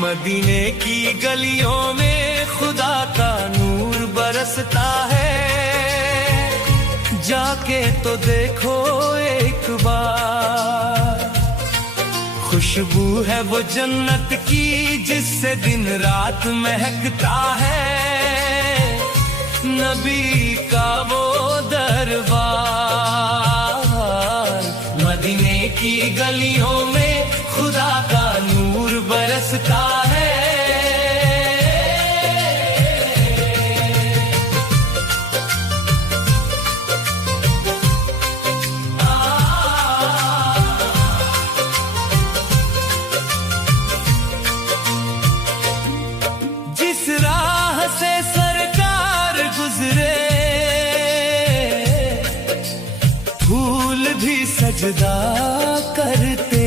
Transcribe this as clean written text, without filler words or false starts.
मदीने की गलियों में खुदा का नूर बरसता है, जाके तो देखो एक बार। खुशबू है वो जन्नत की जिससे दिन रात महकता है, नबी का वो दरबार। मदीने की गलियों में खुदा का नूर बरसता है। जिस राह से सरकार गुजरे फूल भी सजदा करते